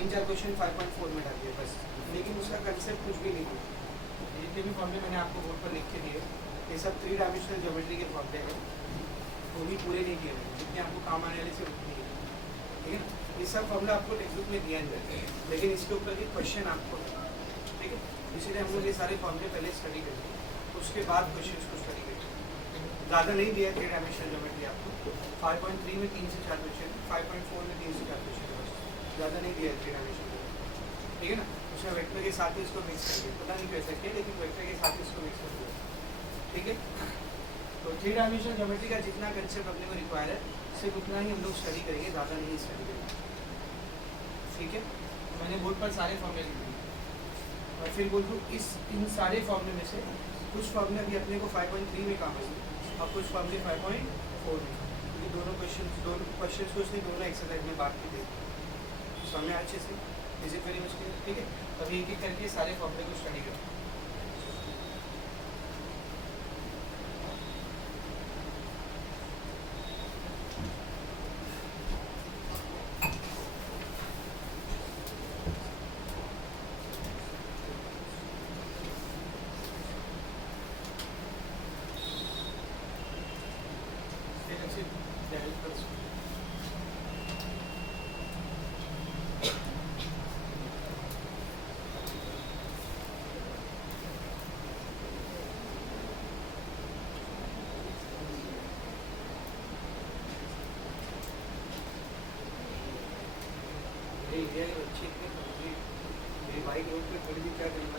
3-4 question 5.4 में डाल दिए बस, लेकिन उसका कंसेप्ट कुछ भी नहीं है। जितने भी फॉर्मूले मैंने आपको बोर्ड पर लिख के दिए ये सब 3 डायमेंशनल ज्योमेट्री के फॉर्मूले हैं, वो भी पूरे नहीं किए मैंने, जितने आपको काम आने वाले से उतने ही, ठीक है ना। ये सब फॉर्मूला आपको टेक्स्ट बुक में दिया जाता है, लेकिन इसके ऊपर भी क्वेश्चन आपको, ठीक है, इसीलिए हम लोग ये सारे फॉर्मूले पहले स्टडी करेंगे, उसके बाद क्वेश्चन को स्टडी करेंगे। ज़्यादा नहीं दिया 3 डायमेंशनल ज्योमेट्री आपको, 5.3 में 3 से 4 क्वेश्चन, 5.4 में 3 से 4 क्वेश्चन, बस ज़्यादा नहीं दिया 3 डायमेंशनल ज्योमेट्री, ठीक है ना। उसमें वेक्टर के साथ ही इसको मिक्स करेंगे, पता नहीं कैसे किया, लेकिन वेक्टर के साथ ही इसको मिक्स कर दिया, ठीक है। तो 3 डायमेंशनल ज्योमेट्री का जितना कंसेप्ट अपने को रिक्वायर है सिर्फ उतना ही हम लोग स्टडी करेंगे, ज़्यादा नहीं स्टडी करेंगे, ठीक है। मैंने बोर्ड पर सारे फॉर्मूले लिख दिए और फिर बोल दूँ इन सारे फॉर्मूले में से कुछ फॉर्मूले अभी अपने को 5.3 में काम है और कुछ फॉर्मूले 5.4 में, क्योंकि दोनों क्वेश्चन को उसने दोनों एक्सरसाइज में बात की थी, समझ अच्छे से, इज इट वेरी मुश्किल, ठीक है। अभी एक एक करके सारे फॉर्मूले को स्टडी करें। मेरी बाइक रोड पे खड़ी थी, क्या करना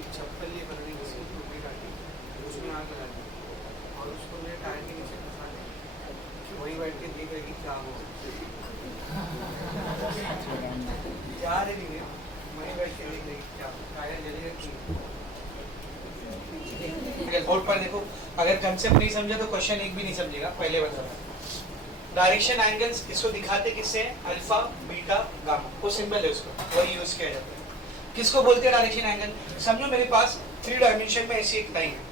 एक चप्पल लिए बनाने की टोपी काटी, उसमें आग लगा दी और उसको मेरे टायर के नीचे फंसा दिया, वही बैठ के देख रहे कि क्या हो जा रहे नहीं, वहीं बैठ के देख रहे क्या टायर जलेगा कि बोर्ड पर देखो। अगर कंसेप्ट नहीं समझा तो क्वेश्चन एक भी नहीं समझेगा, पहले बता रहा। डायरेक्शन एंगल्स इसको दिखाते किससे हैं? अल्फा, बीटा, गामा, वो सिंबल है उसको, वही यूज किया जाता है। किसको बोलते हैं डायरेक्शन एंगल? समझो मेरे पास 3 डायमेंशन में ऐसी एक लाइन है,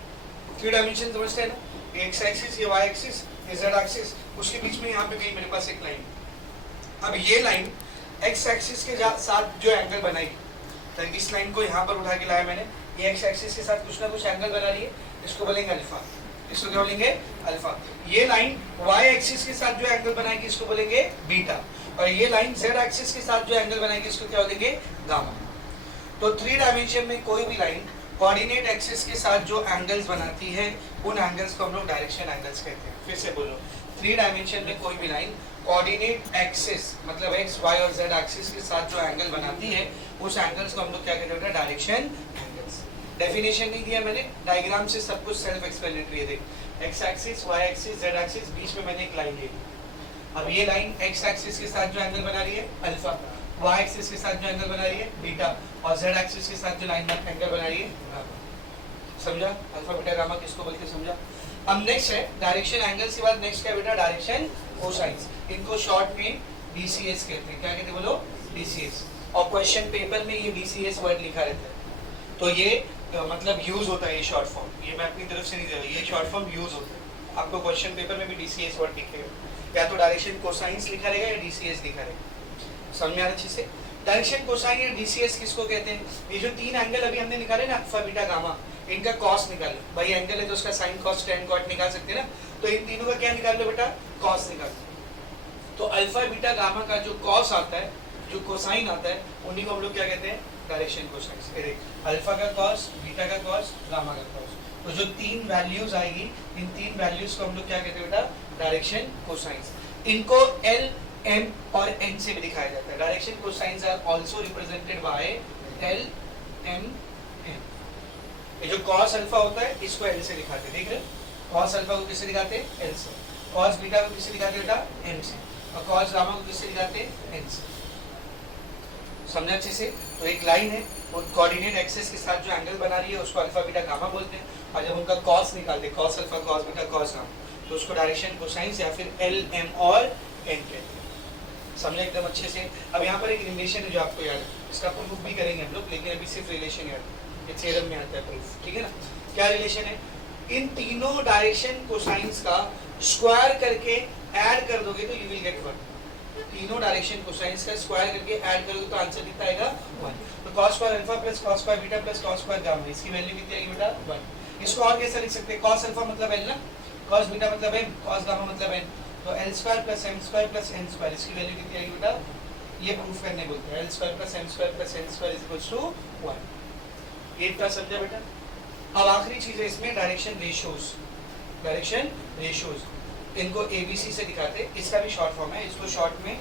3 डायमेंशन समझते हैं ना, ये एक्स एक्सिस, ये वाई एक्सिस, ये जेड एक्सिस, उसके बीच में यहाँ पे कहीं मेरे पास एक लाइन। अब ये लाइन एक्स एक्सिस के साथ जो एंगल बनाएगी, तो इस लाइन को यहाँ पर उठा के लाया मैंने, ये एक्स एक्सिस के साथ कुछ ना कुछ एंगल बना रही है, इसको बोलेंगे अल्फा, इसको क्या बोलेंगे? अल्फा। ये लाइन वाई एक्सिस के साथ जो एंगल बनाएगी इसको बोलेंगे बीटा, और ये लाइन जेड एक्सिस के साथ जो एंगल बनाएगी इसको क्या बोलेंगे? गामा। तो 3 डायमेंशन में कोई भी लाइन कोऑर्डिनेट एक्सिस के साथ जो एंगल्स बनाती है उन एंगल्स को हम लोग डायरेक्शन एंगल्स कहते हैं। फिर से बोलो, 3 डायमेंशन में कोई भी लाइन कोऑर्डिनेट एक्सिस मतलब एक्स वाई और जेड एक्सिस के साथ जो एंगल बनाती है उस एंगल्स को हम लोग क्या कहते हैं? Direction angles. डेफिनेशन नहीं दिया मैंने, डायग्राम से सब कुछ सेल्फ एक्सप्लेनेटरी है। देख, X axis, Y axis, Z axis, बीच में मैंने एक लाइन ली। अब ये लाइन एक्स एक्सिस के साथ जो एंगल बना रही है अल्फा, वाई एक्सिस के साथ जो एंगल बना रही है बीटा, और जेड एक्सिस के साथ जो लाइन एंगल बना रही है गामा। समझा? अल्फा बीटा गामा किसको बोलते समझा? अब नेक्स्ट है डायरेक्शन एंगल्स के बाद नेक्स्ट क्या बेटा? Direction cosines. इनको शॉर्ट में डीसीएस कहते हैं। क्या कहते हैं बोलो? डीसीएस। और क्वेश्चन पेपर में ये डीसीएस वर्ड लिखा रहता है, तो ये मतलब यूज होता है ये शॉर्ट फॉर्म, ये मैं अपनी तरफ से नहीं दे रहा, ये शॉर्ट फॉर्म यूज होता है। आपको क्वेश्चन पेपर में भी डीसीएस वर्ड दिखेगा, या तो डायरेक्शन कोसाइंस लिखा रहेगा या डीसीएस लिखा रहेगा। समझ में आ रहा अच्छे से? डायरेक्शन कोसाइन या डीसीएस किसको कहते हैं? ये जो 3 एंगल अभी हमने निकाले ना, अल्फा बीटा गामा, इनका कॉस निकालो। भाई एंगल है तो उसका साइन कॉस टेन कॉट निकाल सकते हैं ना, तो इन तीनों का क्या निकाल लो बेटा? कॉस निकाल लो। तो अल्फा बीटा गामा का जो कॉस आता है, जो कोसाइन आता है, उन्हीं को हम लोग क्या कहते हैं? Direction cosine. अल्फा का कॉस, बीटा का कॉस, गामा का कॉस, तो जो 3 वैल्यूज आएगी, इन 3 वैल्यूज को हम लोग क्या कहते हैं बेटा? Direction cosines. इनको एल, एम और एन से भी दिखाया जाता है। Direction cosines are also represented by L, M, N. ये जो कॉस अल्फा होता है इसको एल से दिखाते हैं, देख रहे? कॉस अल्फा को किससे दिखाते हैं? एल से। कॉस बीटा को किससे दिखाते हैं बेटा? एम से। और कॉस गामा को किससे दिखाते हैं? एन से। समझा अच्छे से? तो एक लाइन है, वो कोऑर्डिनेट एक्सिस के साथ जो एंगल बना रही है उसको अल्फा बीटा गामा बोलते हैं, और जब उनका कॉस निकालते हैं, cos alpha, cos beta, cos gamma, तो उसको डायरेक्शन कोसाइंस या फिर एल, एम और एन कहते हैं। समझा एकदम अच्छे से? अब यहाँ पर एक रिलेशन है जो आपको याद है, इसका प्रूफ भी करेंगे हम लोग, लेकिन अभी सिर्फ रिलेशन याद है, ये थ्योरम में आता है प्रूफ, ठीक है ना? क्या रिलेशन है? इन तीनों डायरेक्शन कोसाइंस का स्क्वायर करके ऐड कर दोगे तो यू विल गेट 1। तीनों डायरेक्शन कोसाइंस का स्क्वायर करके ऐड करोगे तो आंसर कितना आएगा 1। तो cos square alpha plus cos square beta plus cos square gamma, इसकी वैल्यू कितनी आएगी बेटा 1। इसको और कैसे लिख सकते हैं, cos अल्फा मतलब l ना, cos बीटा मतलब m, cos गामा मतलब n, तो l square plus m square plus n square, इसकी वैल्यू कितनी आएगी बेटा, ये प्रूफ करने बोलते हैं l square plus m square plus n square is equals to 1। ये इतना समझा बेटा। अब आखिरी चीज है इसमें डायरेक्शन रेशियोज। डायरेक्शन रेशियोज इनको एबीसी से दिखाते, इसका भी शॉर्ट फॉर्म है, इसको शॉर्ट में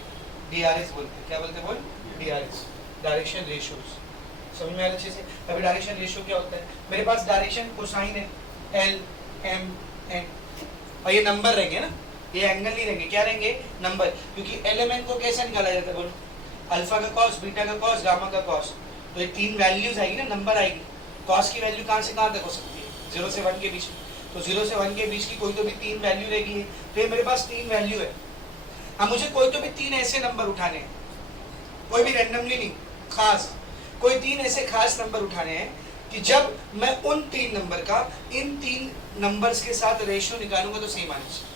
डीआरएस बोलते हैं। क्या बोलते हैं बोल, डीआरएस, डायरेक्शन रेशियोज। समझ में आ रहा अच्छे से। अभी डायरेक्शन रेशियो क्या होता है, मेरे पास डायरेक्शन कोसाइन है एल एम एन, और ये नंबर रहेंगे ना, ये एंगल नहीं रहेंगे, क्या रहेंगे नंबर, क्योंकि एल एम एन को कैसे निकाला जाता है बोलो, अल्फा का कॉस, बीटा का कॉस, गामा का कॉस, तो ये तीन वैल्यूज आएगी ना, नंबर आएगी। कॉस की वैल्यू कहाँ से कहाँ तक हो सकती है, 0 से 1 के बीच में, तो 0 से 1 के बीच की कोई तो भी तीन वैल्यू रहेगी, तो ये मेरे पास तीन वैल्यू है। अब मुझे कोई तो भी तीन ऐसे नंबर उठाने हैं, कोई भी रैंडमली नहीं, खास कोई तीन ऐसे खास नंबर उठाने हैं कि जब मैं उन तीन नंबर का इन तीन नंबर्स के साथ रेशियो निकालूंगा तो सेम आना चाहिए।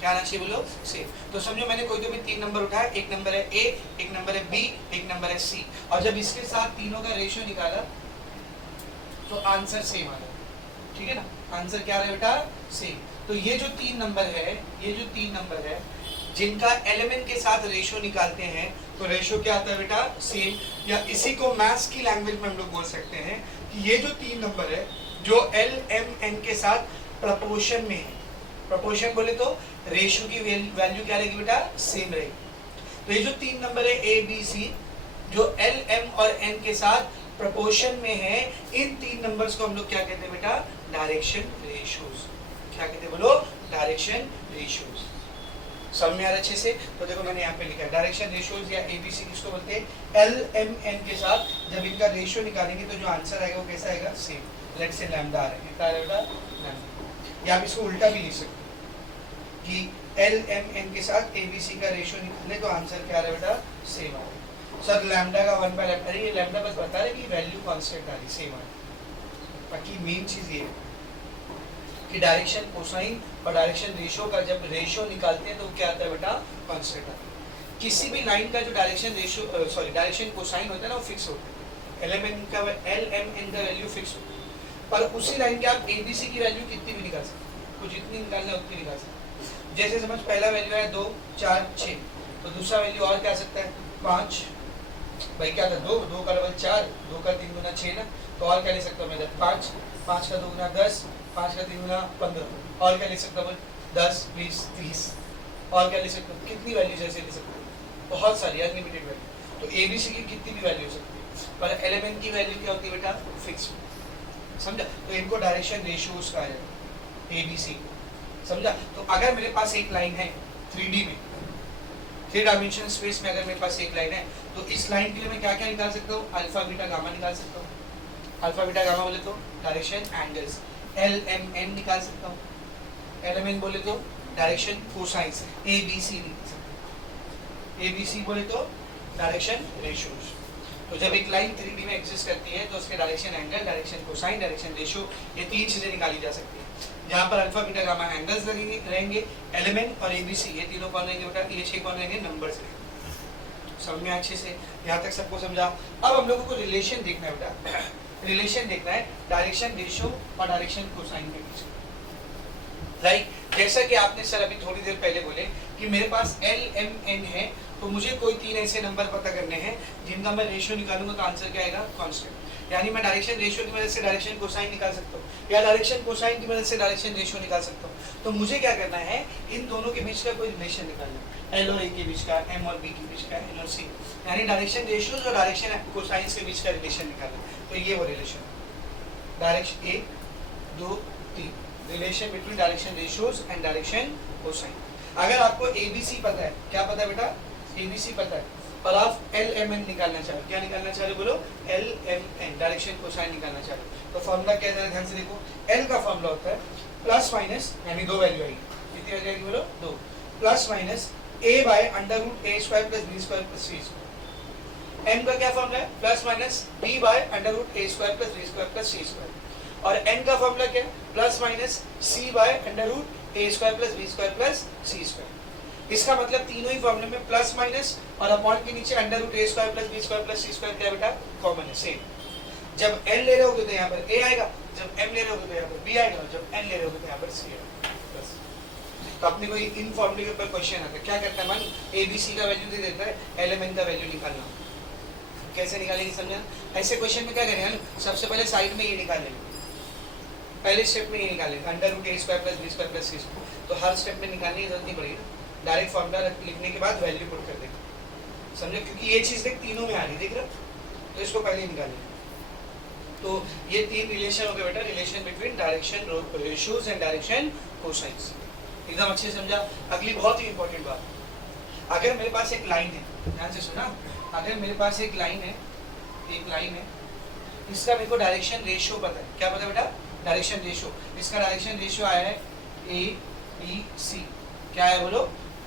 क्या आना चाहिए बोलो, सेम। तो समझो मैंने कोई तो भी तीन नंबर उठाया, एक नंबर है ए, एक नंबर है बी, एक नंबर है सी, और जब इसके साथ तीनों का रेशियो निकाला तो आंसर सेम आ रहा, ठीक है ना, आंसर क्या रहा है बेटा, सेम। तो ये जो तीन नंबर है, ये जो तीन नंबर है जिनका एलिमेंट के साथ रेशियो निकालते हैं तो रेशियो क्या आता है बेटा, सेम। या इसी को मैथ्स की लैंग्वेज में हम लोग बोल सकते हैं कि ये जो तीन नंबर है जो एल एम एन के साथ प्रपोर्शन में है, प्रपोर्शन बोले तो रेशियो की वैल्यू क्या रहेगी बेटा, सेम रहेगी। तो ये जो तीन नंबर है ए बी सी जो एल एम और एन के साथ प्रपोर्शन में है, इन तीन नंबर्स को हम लोग क्या कहते हैं बेटा, डायरेक्शन रेशियोज। क्या कहते हैं बोलो, डायरेक्शन रेशियोज। समझ में आ रहा अच्छे से। तो देखो मैंने यहाँ पे लिखा है डायरेक्शन रेशियोज या एबीसी किसको बोलते हैं, एल एम एन के साथ जब इनका रेशियो निकालेंगे तो जो आंसर आएगा वो कैसा आएगा, सेम। लेट्स से लैम्डा आ रहा है, क्या आएगा लैम्डा। या आप इसको उल्टा भी लिख सकते हैं कि एल एम एन के साथ एबीसी का रेशियो निकाले तो आंसर क्या आ रहा है बेटा, सेम आ रहा है। सर लैम्डा का 1 बाय लैम्डा, अरे ये लैम्डा बस बता रहे कि वैल्यू कांस्टेंट आ रही, सेम आ रही। बाकी मेन चीज ये है कि डायरेक्शन कोसाइन और डायरेक्शन रेशियो का जब रेशियो निकालते हैं तो क्या आता है बेटा, कांस्टेंट आता है। किसी भी लाइन का जो direction ratio sorry direction cosine होता है ना वो फिक्स होता है, एल एम एन का वैल्यू फिक्स होता है, पर उसी लाइन के आप एबीसी की वैल्यू कितनी भी निकाल सकते हैं, कुछ जितनी निकालना है उतनी निकाल सकते हैं। जैसे समझ पहला वैल्यू है 2 4 6, तो दूसरा वैल्यू और क्या आ सकता है 5, भाई क्या था 2, 2 का डबल 4, 2 का 3 गुना 6 ना, तो और क्या ले सकता हूँ मैं 5, 5 का 2 गुना 10, 5 का 3 गुना 15, और क्या ले सकता हूँ 10 20 30, और क्या ले सकता हूँ, कितनी वैल्यू जैसे ले सकता हूँ, बहुत सारी अनलिमिटेड वैल्यू। तो एबीसी की कितनी भी वैल्यू हो सकती है, पर एलिमेंट की वैल्यू क्या होती है बेटा, फिक्स, समझा। तो इनको डायरेक्शन रेशियोज कहा जाता है, एबीसी, समझा। तो अगर मेरे पास एक लाइन है 3D में, 3 डायमेंशन स्पेस में अगर मेरे पास एक लाइन है तो इस लाइन के लिए मैं क्या क्या निकाल सकता हूँ, अल्फा बीटा गामा निकाल सकता हूँ। अल्फा बीटा गामा बोले तो direction angles, L M N निकाल सकता हूँ, एल एम एन बोले तो direction cosines, A B C निकाल सकता हूँ, ए बी सी बोले तो डायरेक्शन रेशियोज। तो जब एक लाइन 3D में एग्जिस्ट करती है तो उसके direction angle, direction cosine, direction ratio, ये तीन चीजें निकाली जा सकती है। जहाँ पर अल्फा बीटा गामा एंगल्स लगेंगे रहेंगे, एलिमेंट और एबीसी ये तीनों कौन रहेंगे बेटा, ये 6 कौन रहेंगे, नंबर्स रहेंगे। समझ में अच्छे से, यहाँ तक सबको समझा। अब हम लोगों को रिलेशन देखना है बेटा, रिलेशन देखना है डायरेक्शन रेशियो और डायरेक्शन कोसाइन के बीच। लाइक जैसा कि आपने सर अभी थोड़ी देर पहले बोले कि मेरे पास एल एम एन है, तो मुझे कोई तीन ऐसे नंबर पता करने हैं जिनका मैं रेशियो निकालूंगा तो आंसर क्या आएगा, कांस्टेंट। यानी मैं डायरेक्शन रेशियो की मदद से डायरेक्शन कोसाइन निकाल सकता हूँ या डायरेक्शन कोसाइन की मदद से डायरेक्शन रेशियो निकाल सकता हूँ। तो मुझे क्या करना है, इन दोनों के बीच का कोई रिलेशन निकालना, एल और ए के बीच का, एम और बी के बीच का, एन और सी, यानी डायरेक्शन रेशियोज और डायरेक्शन कोसाइंस के बीच का रिलेशन निकालना। तो ये वो relation, direction 1 2 3, relation between direction ratios and direction cosine. अगर आपको एबीसी पता है, क्या पता है बेटा, एबीसी पता है, और आप एल एम एन निकालना चाह रहे हो, क्या निकालना चाह रहे हो बोलो, L M N, direction cosine निकालना चाह रहे हो, तो फॉर्मूला क्या है ध्यान से देखो। एल का फॉर्मूला होता है प्लस माइनस, यानी 2 वैल्यू आएगी, कितनी आ जाएगी बोलो 2, plus minus A by under root A square plus B square plus C square. M का क्या फॉर्मूला है, plus minus B by under root A square plus B square plus C square. और N का formula क्या है, plus minus C by under root A square plus B square plus C square. इसका मतलब तीनों ही फॉर्मूले में प्लस माइनस और अपॉन के नीचे under root A square plus B square plus C square क्या बेटा कॉमन है सेम। जब n ले रहे होगे तो यहाँ पर a आएगा, जब m ले रहे होगे तो यहाँ पर b आएगा, और जब n ले रहे होगे तो यहाँ पर c आएगा बस। तो अपने को इन फॉर्मूले के ऊपर क्वेश्चन आता है, क्या करता है मान a b c का वैल्यू दे देता है, एलिमेंट का वैल्यू निकालना। कैसे निकालेंगे समझा? ऐसे क्वेश्चन में क्या करेंगे, सबसे पहले साइड में ये निकालेंगे, पहले स्टेप में ये निकालेंगे under root A square plus B square plus C square. तो हर स्टेप में निकालने की जरूरत नहीं पड़ेगी, डायरेक्ट फॉर्मूला लिखने के बाद वैल्यू पुट कर देंगे, समझे? क्योंकि ये चीज देख तीनों में आ रही, देख रहे हो? तो इसको पहले निकालेंगे। तो ये तीन रिलेशन हो गए बेटा, relation between direction ratios and direction cosines. एकदम अच्छे से समझा? अगली बहुत ही इंपॉर्टेंट बात, अगर मेरे पास एक लाइन है, ध्यान से सुना, अगर मेरे पास एक लाइन है, इसका मेरे को डायरेक्शन रेशियो पता है, क्या पता है बेटा? Direction ratio. इसका डायरेक्शन रेशियो आया है ए बी सी, क्या है बोलो?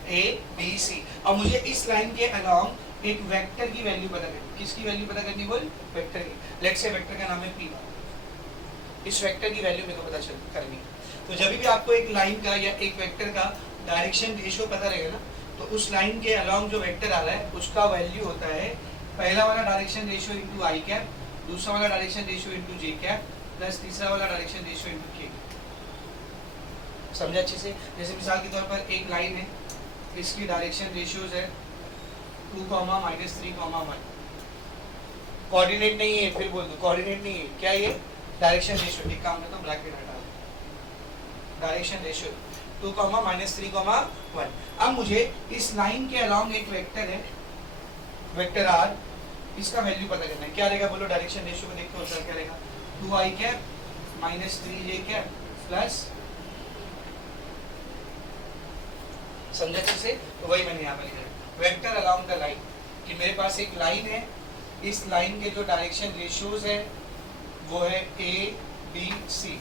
A B C. और मुझे इस लाइन के अलोंग एक वेक्टर की वैल्यू पता करनी। किसकी वैल्यू पता करनी बोल? वेक्टर की। लेट्स से वेक्टर का नाम है पी, इस वेक्टर की वैल्यू मेरे को पता चल करनी। तो जब भी आपको एक लाइन का या एक वेक्टर का डायरेक्शन रेशियो पता रहेगा ना, तो उस लाइन के अलोंग जो वेक्टर आ रहा है उसका वैल्यू होता है पहला वाला direction ratio into I cap, दूसरा वाला डायरेक्शन रेशियो इनटू जे कैप, प्लस तीसरा वाला डायरेक्शन रेशियो इनटू के। समझा अच्छे से? जैसे मिसाल के तौर पर एक लाइन है, इसकी डायरेक्शन रेशियोज है 2, -3, 1। कोऑर्डिनेट नहीं है, फिर बोल दो कोऑर्डिनेट नहीं है, क्या ये? Direction ratio. एक काम करता हूं, ब्रैकेट हटा दो, डायरेक्शन रेशियो 2, -3, 1। अब मुझे इस लाइन के अलोंग एक वेक्टर है, वेक्टर आर, इसका वैल्यू पता करना है। क्या रहेगा बोलो? डायरेक्शन रेशियो को देखते हो क्या रहेगा? 2i cap -3j cap plus, समझा जैसे? तो वही मैंने यहाँ पर लिखा है, वेक्टर अलोंग द लाइन, कि मेरे पास एक लाइन है, इस लाइन के जो डायरेक्शन रेशियोज है वो है ए बी सी।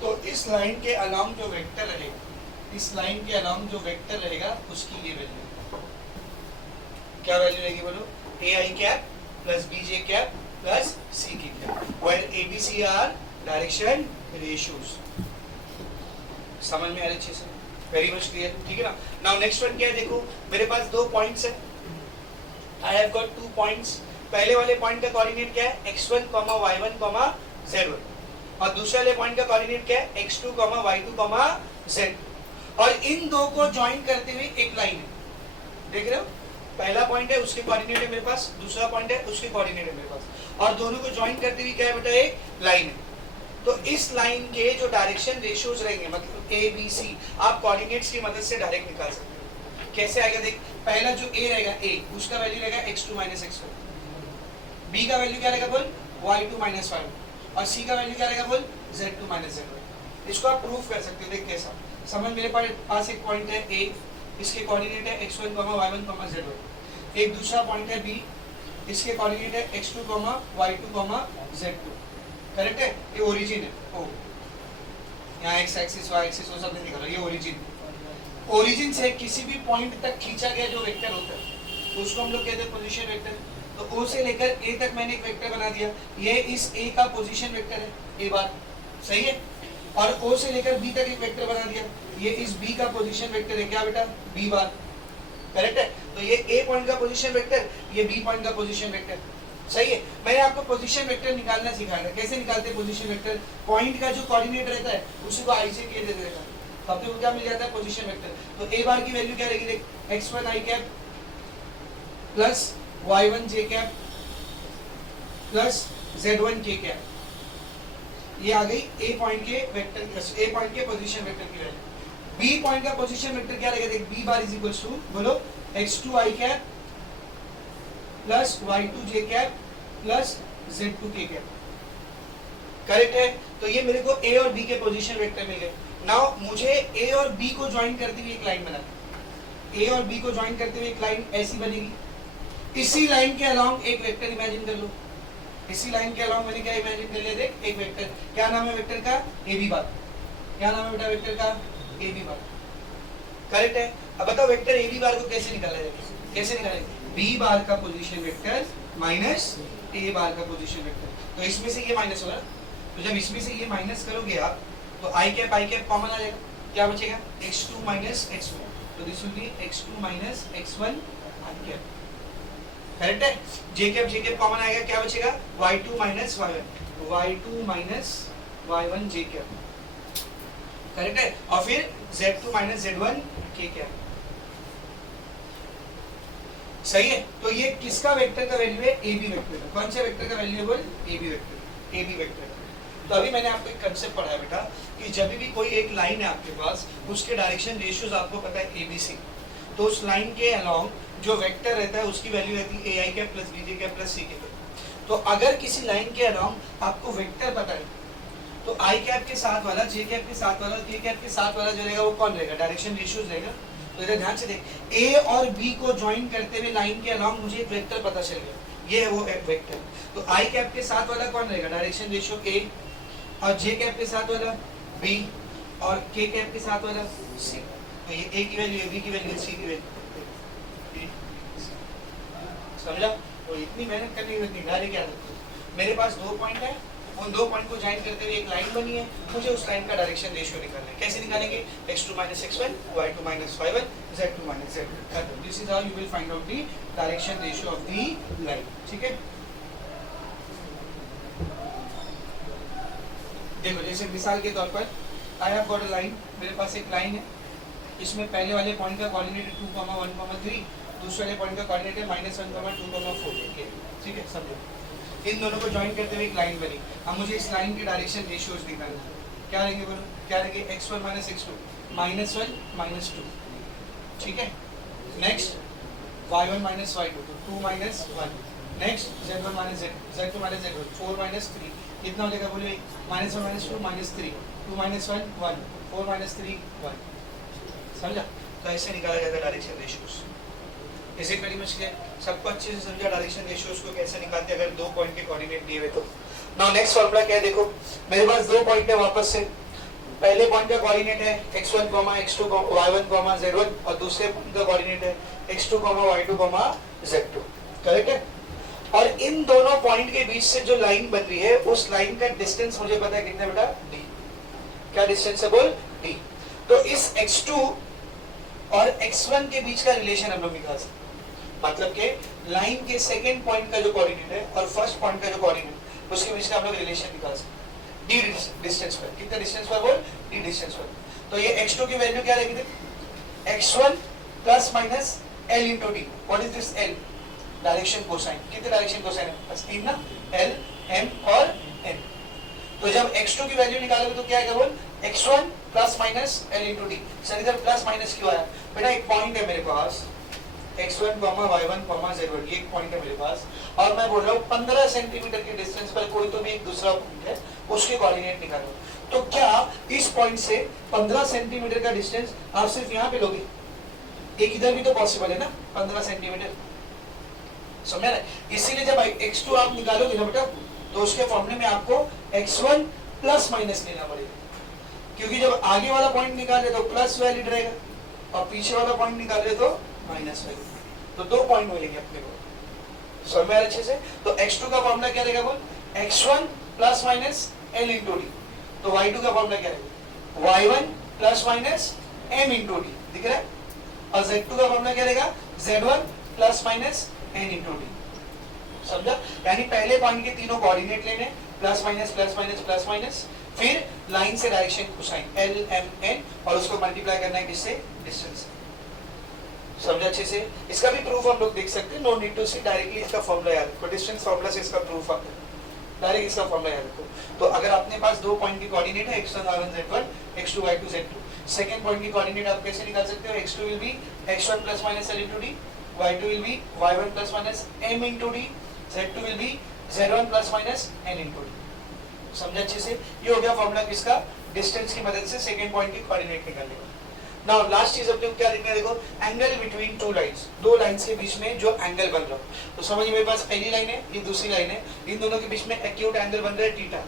तो इस लाइन के अलोंग जो वेक्टर रहेगा, इस लाइन के अलोंग जो वेक्टर रहेगा उसकी ये वैल्यू, क्या वैल्यू रहेगी बोलो? A I cap plus B J cap plus C की cap, where A B C are direction ratios. समझ में आ रही अच्छे से? वेरी मच क्लियर, ठीक है ना? नाउ नेक्स्ट वन क्या है, देखो मेरे पास 2 पॉइंट्स है, आई हैव गॉट 2 पॉइंट्स। पहले वाले पॉइंट का कोऑर्डिनेट क्या है? x1, y1, z1, और दूसरे वाले पॉइंट का कोऑर्डिनेट क्या है? x2, y2, z। और इन दो को ज्वाइन करते हुए एक लाइन है, देख रहे हो? पहला पॉइंट है, उसके कोऑर्डिनेट है मेरे पास, दूसरा पॉइंट है, उसके कोऑर्डिनेट है मेरे पास, और दोनों को ज्वाइन करते हुए क्या है बेटा? एक लाइन है। तो इस लाइन के जो डायरेक्शन रेशियोज रहेंगे, मतलब ए बी सी, आप कोऑर्डिनेट्स की मदद से डायरेक्ट निकाल सकते हो। कैसे आएगा देख, पहला जो ए रहेगा, ए, उसका वैल्यू रहेगा x2 - x1, बी का वैल्यू क्या रहेगा बोल? y2 - y1, और सी का वैल्यू क्या रहेगा बोल? z2 - z1। इसको आप प्रूफ कर सकते हो, देख कैसा? समझ, मेरे पास एक पॉइंट है ए, इसके कोऑर्डिनेट है x1, y1, z1। एक दूसरा पॉइंट है बी, इसके कोऑर्डिनेट है x2, y2, z2। करेक्ट है? ये ओरिजिन है, ओ यहाँ x एक्सिस y एक्सिस वो सब नहीं दिखा रहा, ये ओरिजिन। ओरिजिन से किसी भी पॉइंट तक खींचा गया जो वेक्टर होता है उसको हम लोग कहते हैं पोजीशन वेक्टर। तो O से लेकर A तक मैंने एक वेक्टर बना दिया, ये इस A का पोजीशन वेक्टर है, A बार, सही है? और O से लेकर B तक एक वेक्टर बना दिया, ये इस B का पोजीशन वेक्टर है, क्या बेटा? B बार, करेक्ट है? तो ये A पॉइंट का पोजीशन वेक्टर, ये B पॉइंट का पोजीशन वेक्टर, सही है? मैंने आपको पोजीशन वेक्टर निकालना सिखाया था। कैसे निकालते हैं पोजीशन वेक्टर? पॉइंट का जो कोऑर्डिनेट रहता है उसी को i से k दे देता है, तब तो क्या मिल जाता है? Position vector. तो a बार की वैल्यू क्या रहेगी देख, x1 i cap plus y1 j cap plus z1 k cap, ये आ गई a पॉइंट के वेक्टर, a पॉइंट के पोजीशन वेक्टर की वैल्यू। b पॉइंट का पोजीशन वेक्टर क्या रहेगा देख, b bar is equals to, बोलो, x2 i cap plus y2 j cap plus z2 k cap, correct है? तो ये मेरे को a और b के पोजीशन वेक्टर मिल गए। नाउ मुझे a और b को ज्वाइन करते हुए एक लाइन बनानी है, a और b को ज्वाइन करते हुए एक लाइन ऐसी बनेगी। इसी लाइन के अलोंग एक वेक्टर इमेजिन कर लो, इसी लाइन के अलोंग मैंने क्या इमेजिन कर लिया देख, एक वेक्टर, क्या नाम है वेक्टर का? ab बार। क्या नाम है बेटा वेक्टर का? ab बार, करेक्ट है? अब बताओ वेक्टर ab बार को कैसे निकाला जाएगा? कैसे निकालेंगे? b बार का पोजीशन वेक्टर माइनस a बार का पोजीशन वेक्टर। तो इसमें से ये माइनस होगा, तो जब इसमें से ये माइनस करोगे आप तो i कैप कॉमन आ जाएगा, क्या बचेगा? x2 - x1, तो तो this will be x2 minus x1 I cap, correct है। जे कैप कॉमन आएगा, क्या बचेगा y2 minus y1, y2 minus y1 जे कैप, करेक्ट है। और फिर z2 माइनस z1 के कैप, सही है। तो ये किसका वेक्टर का वैल्यू है, ए बी वेक्टर का। कौन से वेक्टर का वैल्यू है बोल, A B vector, A B vector. तो अभी मैंने आपको एक कंसेप्ट पढ़ाया बेटा कि जब भी कोई एक लाइन है आपके पास, उसके डायरेक्शन रेशियोज आपको पता है ए बी सी, तो उस लाइन के अलोंग जो वेक्टर रहता है उसकी वैल्यू रहती है A I cap plus B J cap plus C cap. तो अगर किसी लाइन के अलोंग आपको वेक्टर पता है, तो आई कैप के साथ वाला, जे कैप के साथ वाला, के कैप के साथ वाला जो रहेगा वो कौन रहेगा, डायरेक्शन रेशियोज रहेगा। तो इधर ध्यान से देख, ए और बी को ज्वाइन करते हुए लाइन के अलोंग मुझे एक वेक्टर पता चल गया, ये है वो एक वेक्टर। तो आई कैप के साथ वाला कौन रहेगा, डायरेक्शन रेशियो ए, और जे कैप के साथ वाला बी, और के कैप के साथ वाला सी। तो ये ए की वैल्यू है, बी की वैल्यू है, सी की वैल्यू, समझा। तो इतनी मेहनत करने की जरूरत नहीं, डायरेक्ट याद रखो। मेरे पास दो पॉइंट है, उन दो पॉइंट को ज्वाइन करते हुए एक लाइन बनी है, मुझे उस लाइन का डायरेक्शन रेशियो निकालना है। कैसे निकालेंगे, x2 minus x1, y2 minus y1, z2 minus z2। This is how you will find out the direction ratio of the line, ठीक है। देखो जैसे मिसाल के तौर पर I have got a line, मेरे पास एक लाइन है, इसमें पहले वाले पॉइंट का कोऑर्डिनेट है 2,1,3, दूसरे वाले पॉइंट का कोऑर्डिनेट है -1,2,4, ठीक है समझो। इन दोनों को ज्वाइन करते हुए एक लाइन बनी। अब मुझे इस लाइन के डायरेक्शन रेशियोज निकालना है। क्या रहेंगे बोलो, क्या रहेंगे, x1 माइनस x2, -1 -2, ठीक है। नेक्स्ट y1 माइनस y2, तो 2 minus 1। Next z1 minus z2 minus z1, 4 minus 3, कितना हो जाएगा बोलो, -1 माइनस 2 माइनस 3, 2 माइनस 1 1, 4 माइनस 3 1, समझा। तो ऐसे निकाला जाता है direction ratios. Is it very much clear, सबको अच्छे से समझा डायरेक्शन रेशियोज को कैसे निकालते हैं अगर दो पॉइंट के कोऑर्डिनेट दिए हुए तो। नाउ नेक्स्ट फार्मूला क्या है, देखो मेरे पास दो पॉइंट है, वापस से पहले पॉइंट का कोऑर्डिनेट है x1, x2, y1, z1, और दूसरे पॉइंट का कोऑर्डिनेट है x2, y2, z2, करेक्ट है। और इन दोनों पॉइंट के बीच से जो लाइन बन रही है, उस लाइन का डिस्टेंस मुझे पता है कितना बेटा, d। क्या डिस्टेंस है बोल, d। तो इस x2 और x1 के बीच का रिलेशन हम लोग निकाल सकते हैं। मतलब के लाइन के सेकंड पॉइंट का जो कोऑर्डिनेट है और फर्स्ट पॉइंट का जो कोऑर्डिनेट, उसके बीच का हम लोग रिलेशन निकाल सकते हैं d डिस्टेंस पर। कितना डिस्टेंस पर बोल, d डिस्टेंस पर। तो ये x2 की वैल्यू क्या रहेगी, x1 plus minus l into D. What is this l, direction cosine. कितने डायरेक्शन कोसाइन है, बस 3 ना, l m और n। तो जब x2 की वैल्यू निकालोगे तो क्या आएगा बोल, x1 plus minus l into D. Sir इधर प्लस माइनस क्यों आया बेटा, एक पॉइंट है मेरे पास x1, y1, z1, ये एक पॉइंट है मेरे पास, और मैं बोल रहा हूँ 15 सेंटीमीटर के डिस्टेंस पर कोई तो भी एक दूसरा पॉइंट है, उसके कोऑर्डिनेट निकालो। तो क्या इस पॉइंट से 15 सेंटीमीटर का डिस्टेंस आप सिर्फ यहाँ पे लोगे, एक इधर भी तो पॉसिबल है ना 15 सेंटीमीटर, समझ रहे। इसीलिए जब x2 आप निकालोगे ना बेटा, तो उसके फॉर्मूले में आपको x1 प्लस माइनस लेना पड़ेगा, क्योंकि जब आगे वाला पॉइंट निकाले तो प्लस वैलिड रहेगा और पीछे वाला पॉइंट निकाले तो माइनस वैल्यू, तो दो पॉइंट मिलेंगे अपने को, समझ में अच्छे से। तो x2 का फॉर्मूला क्या रहेगा बोल, x1 plus minus l into D. तो y2 का फॉर्मूला क्या रहेगा, y1 plus minus m into D, दिख रहा है। और z2 का फॉर्मूला क्या रहेगा, z1 plus minus n into D, समझा। यानी पहले पॉइंट के तीनों कोऑर्डिनेट लेने, plus minus plus minus plus minus, फिर लाइन से direction cosine l m n, और उसको मल्टीप्लाई करना है किससे, डिस्टेंस। समझा अच्छे से। इसका भी प्रूफ हम लोग देख सकते हैं, no need to see, directly इसका फॉर्मूला याद रखो, डिस्टेंस फॉर्मूला से इसका प्रूफ आता है, डायरेक्ट इसका फॉर्मूला याद रखो। तो अगर अपने पास दो पॉइंट की कोऑर्डिनेट है x1 y1 z1, x2 y2 z2, second point की कोऑर्डिनेट आप कैसे निकाल सकते हो, x2 will be x1 plus minus l into D, y2 will be y1 plus minus m into D, z2 will be z1 plus minus n into D. समझा अच्छे से। ये हो गया फॉर्मूला किसका, डिस्टेंस की मदद से सेकंड पॉइंट की कोऑर्डिनेट निकालने का। नाउ लास्ट चीज अपने को क्या देखना है, देखो एंगल बिटवीन टू लाइंस, दो लाइंस के बीच में जो एंगल बन रहा है। तो समझिए मेरे पास पहली लाइन है, ये दूसरी लाइन है, इन दोनों के बीच में एक्यूट एंगल बन रहा है थीटा।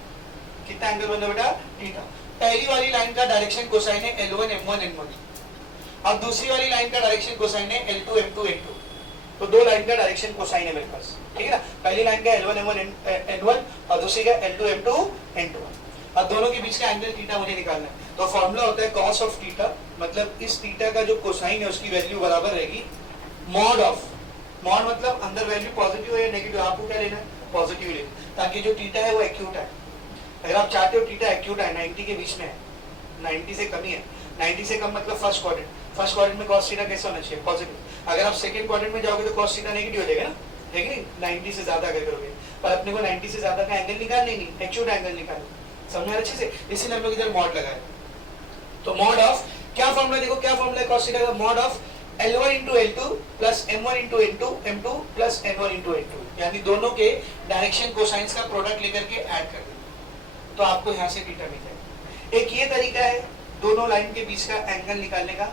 कितना एंगल बन रहा है बेटा, थीटा। पहली वाली लाइन का डायरेक्शन कोसाइन है L1 M1 N1, अब दूसरी वाली लाइन का डायरेक्शन कोसाइन है L2 M2 N2। तो दो लाइन का डायरेक्शन कोसाइन है मेरे पास, ठीक है ना। पहली लाइन का L1 M1 N1 और दूसरी का L2 M2 N2। अब दोनों के बीच का एंगल थीटा मुझे निकालना है, तो फॉर्मूला होता है कॉस ऑफ थीटा, मतलब इस थीटा का जो कोसाइन है उसकी वैल्यू बराबर रहेगी मॉड ऑफ, मॉड मतलब अंदर वैल्यू पॉजिटिव है या नेगेटिव, आपको क्या लेना है, पॉजिटिव लेना, ताकि जो थीटा है वो एक्यूट है। अगर आप चाहते हो थीटा एक्यूट है 90 के बीच में है, 90 से कम ही है, 90 से कम मतलब फर्स्ट क्वाड्रेंट, फर्स्ट क्वाड्रेंट में cos थीटा कैसा होना चाहिए, पॉजिटिव। अगर आप सेकंड क्वाड्रेंट में जाओगे तो cos थीटा नेगेटिव हो जाएगा ना, है कि नहीं, 90 से ज्यादा अगर करोगे, पर अपने को 90 से ज्यादा का एंगल निकालना ही नहीं, एक्यूट एंगल निकालना, समझ में अच्छे से, इसीलिए हम लोग इधर मॉड लगाए। तो मॉड ऑफ क्या फॉर्मूला, देखो क्या फॉर्मूला है cos थीटा का, mod of L1 into L2 plus M1 into N2 M2 plus N1 into N2, यानी दोनों के डायरेक्शन कोसाइंस का प्रोडक्ट लेकर के ऐड कर देंगे, तो आपको यहाँ से थीटा मिल जाएगा। एक ये तरीका है दोनों लाइन के बीच का एंगल निकालने का।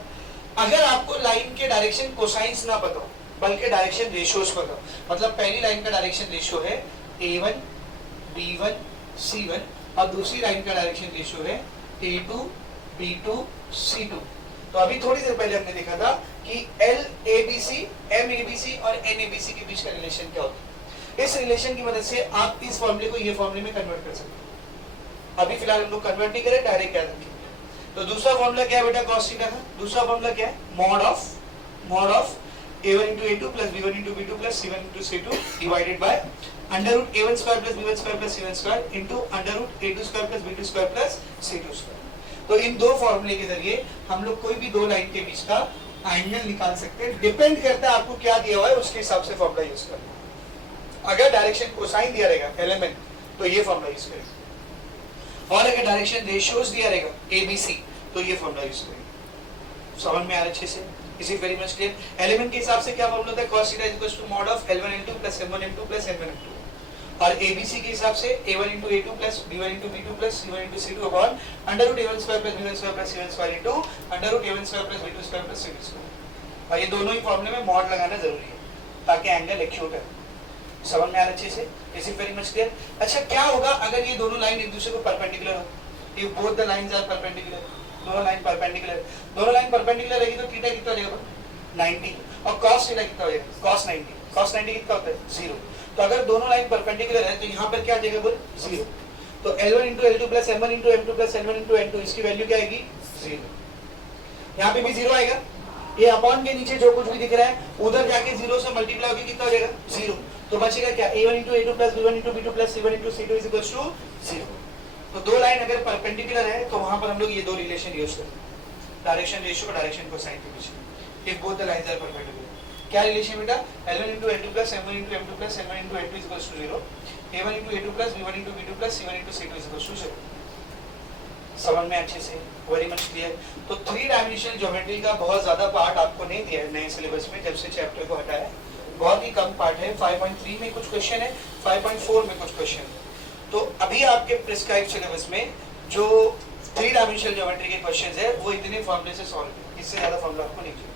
अगर आपको लाइन के डायरेक्शन कोसाइंस ना पता हो, बल्कि डायरेक्शन रेशियोज पता हो, मतलब पहली लाइन का डायरेक्शन रेशियो है A1 B1 C1 और दूसरी लाइन का डायरेक्शन रेशियो है A2 B2 C2। तो अभी थोड़ी देर पहले हमने देखा था कि LABC MABC और NABC के बीच का रिलेशन क्या होता है। इस रिलेशन की मदद से आप इस फॉर्मूले को ये फॉर्मूले में कन्वर्ट कर सकते हैं। अभी फिलहाल हम लोग कन्वर्ट नहीं करें, डायरेक्ट याद रखेंगे। तो दूसरा फॉर्मूला क्या है बेटा cos थीटा का, दूसरा फॉर्मूला क्या है, mod of A1 into A2 plus B1 into B2 plus C1 into C2 divided by under root A1 square plus B1 square plus C1 square into under root A2 square plus B2 square plus C2 square। तो इन दो फॉर्मूले के जरिए हम लोग कोई भी दो लाइन के बीच का एंगल निकाल सकते हैं, डिपेंड करता है आपको क्या दिया हुआ है उसके हिसाब से फॉर्मूला यूज करना। अगर डायरेक्शन कोसाइन दिया रहेगा एलिमेंट तो ये फॉर्मूला यूज करेंगे, और अगर डायरेक्शन रेशियोज दिया रहेगा ABC तो ये फॉर्मूला यूज करेंगे। समझ में आ रहा है अच्छे से, is it very much clear. Element के हिसाब से क्या फॉर्मूला होता है, cos theta is equal to mod of L1 L2 plus M1 M2 plus N1 M2, और ABC के हिसाब से A1 into A2 plus B1 into B2 plus C1 into C2 upon under root A1 square plus B1 square plus C1 square into under root A1 square plus B2 square plus C2 square। और ये दोनों ही फॉर्मूले में mod लगाना जरूरी है ताकि angle acute है। समझ में आ रहा अच्छे से, is it very much clear. अच्छा क्या होगा अगर ये दोनों लाइन एक दूसरे को परपेंडिकुलर हो, if both the lines are perpendicular, दोनों लाइन परपेंडिकुलर रहेगी तो थीटा कितना हो जाएगा 90, और cos थीटा कितना हो जाएगा cos 90 कितना होता है 0। तो अगर दोनों लाइन परपेंडिकुलर है तो यहाँ पर क्या आ जाएगा बोल 0। तो L1 into L2 plus M1 into M2 plus N1 into N2 इसकी वैल्यू क्या आएगी 0। यहाँ पे भी 0 आएगा, ये अपॉन के नीचे जो कुछ भी दिख रहा है उधर जाके 0 से मल्टीप्लाई होकर कितना हो जाएगा 0। तो बचेगा क्या A1 into A2 plus B1 into B2 plus C1 into C2 is equals to 0। तो दो लाइन अगर परपेंडिकुलर है तो वहां पर हम लोग ये दो रिलेशन यूज करते हैं, डायरेक्शन रेशियो और डायरेक्शन कोसाइन के बीच। If both the lines are perpendicular क्या रिलेशन बेटा, L1 into L2 plus M1 into M2 plus N1 into N2 is equals to 0, A1 into A2 plus B1 into B2 plus C1 into C2 is equals to 0। समझ में अच्छे से, very much clear. तो three dimensional geometry का बहुत ज्यादा part आपको नहीं दिया है नए सिलेबस में, जब से चैप्टर को हटाया बहुत ही कम पार्ट है। 5.3 में कुछ क्वेश्चन है, 5.4 में कुछ क्वेश्चन है। तो अभी आपके प्रिस्क्राइब सिलेबस में जो थ्री डायमेंशनल ज्योमेट्री के क्वेश्चन है वो इतने फॉर्मूले से सॉल्व है, इससे ज्यादा फॉर्मूला आपको नहीं चाहिए।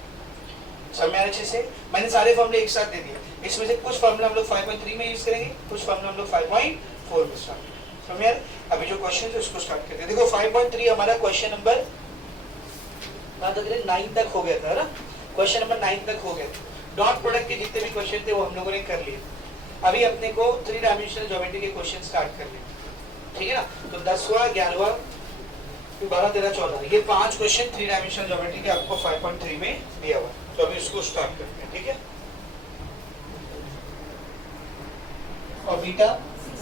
समझ में अच्छे से, मैंने सारे फॉर्मूले एक साथ दे दिए, इसमें से कुछ फॉर्मूला हम लोग 5.3 में यूज करेंगे, कुछ फॉर्मूला हम लोग 5.4 में स्टार्ट। समझ में, अभी जो क्वेश्चन है उसको स्टार्ट करते हैं। देखो 5.3 हमारा क्वेश्चन नंबर 9 तक हो गया था ना, क्वेश्चन नंबर 9 तक हो गया। डॉट प्रोडक्ट के जितने भी क्वेश्चन थे वो हम लोगों ने कर लिए। अभी अपने को थ्री डायमेंशनल ज्योमेट्री के क्वेश्चन स्टार्ट कर लिए, ठीक है ना। तो 10वां 11वां 12 13 14 ये 5 क्वेश्चन थ्री डायमेंशनल ज्योमेट्री के आपको 5.3 में दिया हुआ। तो अभी उसको स्टार्ट करते हैं, ठीक है। और बीटा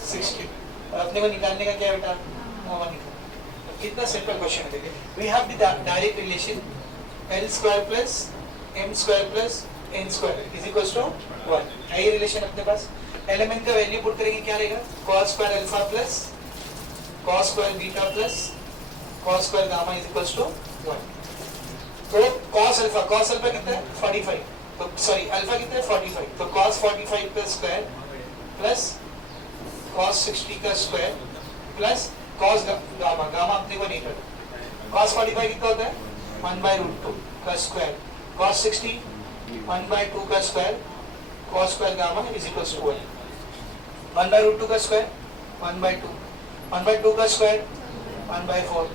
60 और अपने को निकालने का क्या है बेटा, नॉर्मल निकालना। तो कितना सिंपल क्वेश्चन है, देखिए we have the direct relation L square plus M square plus N square is equals to 1 है। ये रिलेशन अपने पास एलिमेंट का वैल्यू पुट करेंगे, क्या रहेगा cos square alpha plus cos square beta plus cos square gamma is equals to 1। तो cos alpha कितना है 45, तो सॉरी अल्फा कितना है 45, तो cos 45 का स्क्वायर प्लस cos 60 का स्क्वायर प्लस cos गामा अपने को नहीं करना। cos 45 कितना होता है 1/√2 का स्क्वायर, cos 60 1/2 का square, cos square gamma is equals to 1। 1/√2 का स्क्वायर 1/2, 1/2 का square 1/4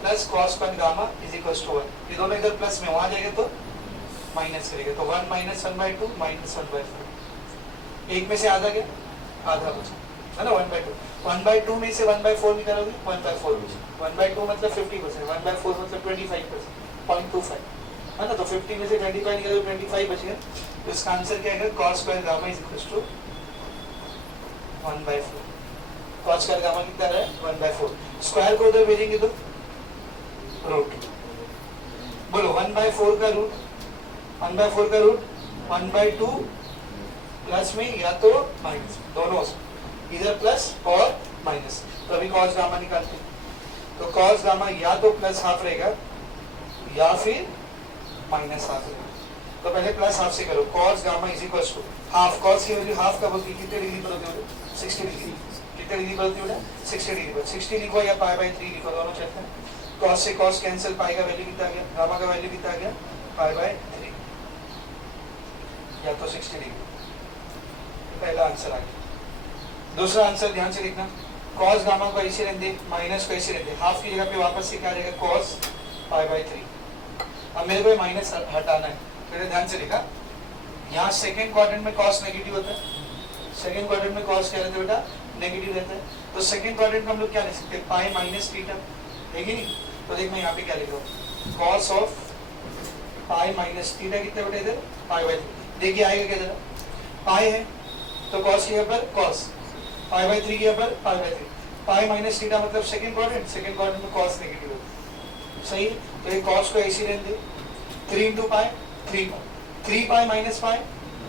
plus cos square gamma is equals to 1। ये दोनों इधर प्लस में वहां जाएगा तो माइनस करेगा, तो 1 - 1/2 -1/4। एक में से आधा गया, आधा बचा। है ना 1/2 1/2 में से 1/4 निकालोगे 1/4 1/2 मतलब 50% 1/4 मतलब 25% 0.25 है ना। तो 50 में से 25 निकालो 25 बच गया। तो इसका आंसर क्या है cos square gamma is equal to 1/4। cos square gamma कितना है 1/4। स्क्वायर को उधर भेजेंगे तो रूट बोलो 1/4 का रूट 1/4 का रूट 1/2 प्लस में या तो माइनस दोनों इधर प्लस और माइनस। तो अभी cos गामा निकालते हैं। तो cos गामा या तो प्लस हाफ रहेगा या फिर माइनस हाफ रहेगा। तो पहले प्लस हाफ से करो cos gamma is equal to half. cos की वैल्यू हाफ का बोलती है कितने डिग्री पर होती है 60 डिग्री। कितने डिग्री पर होती है 60 डिग्री पर। 60 लिखो या π/3 लिखो दोनों चलते हैं। cos से cos कैंसिल पाई का वैल्यू कितना आ गया गामा का वैल्यू कितना आ गया π/3 या तो 60 डिग्री। पहला आंसर आ गया। दूसरा आंसर ध्यान से लिखना cos गामा को ऐसे रहने दे माइनस को ऐसे रहने दे हाफ की जगह पे वापस से क्या रहेगा cos π/3। अब मेरे को माइनस हटाना है तो ध्यान से लिखा यहाँ सेकंड क्वाड्रेंट में cos नेगेटिव होता है। सेकंड क्वाड्रेंट में cos क्या रहता है बेटा नेगेटिव रहता है। तो सेकंड क्वाड्रेंट में हम लोग क्या लिख सकते हैं पाई माइनस थीटा है कि नहीं। तो देख मैं यहाँ पे क्या लिख रहा हूँ cos of pi minus theta कितना बेटा इधर π/3। देखिए आएगा क्या जरा पाई है तो cos के ऊपर cos π/3 के ऊपर π/3 पाई माइनस थीटा मतलब सेकंड क्वाड्रेंट में cos नेगेटिव होता है। सही है। तो ये cos को ऐसे रहने दे 3 into पाई 3 पाई माइनस पाई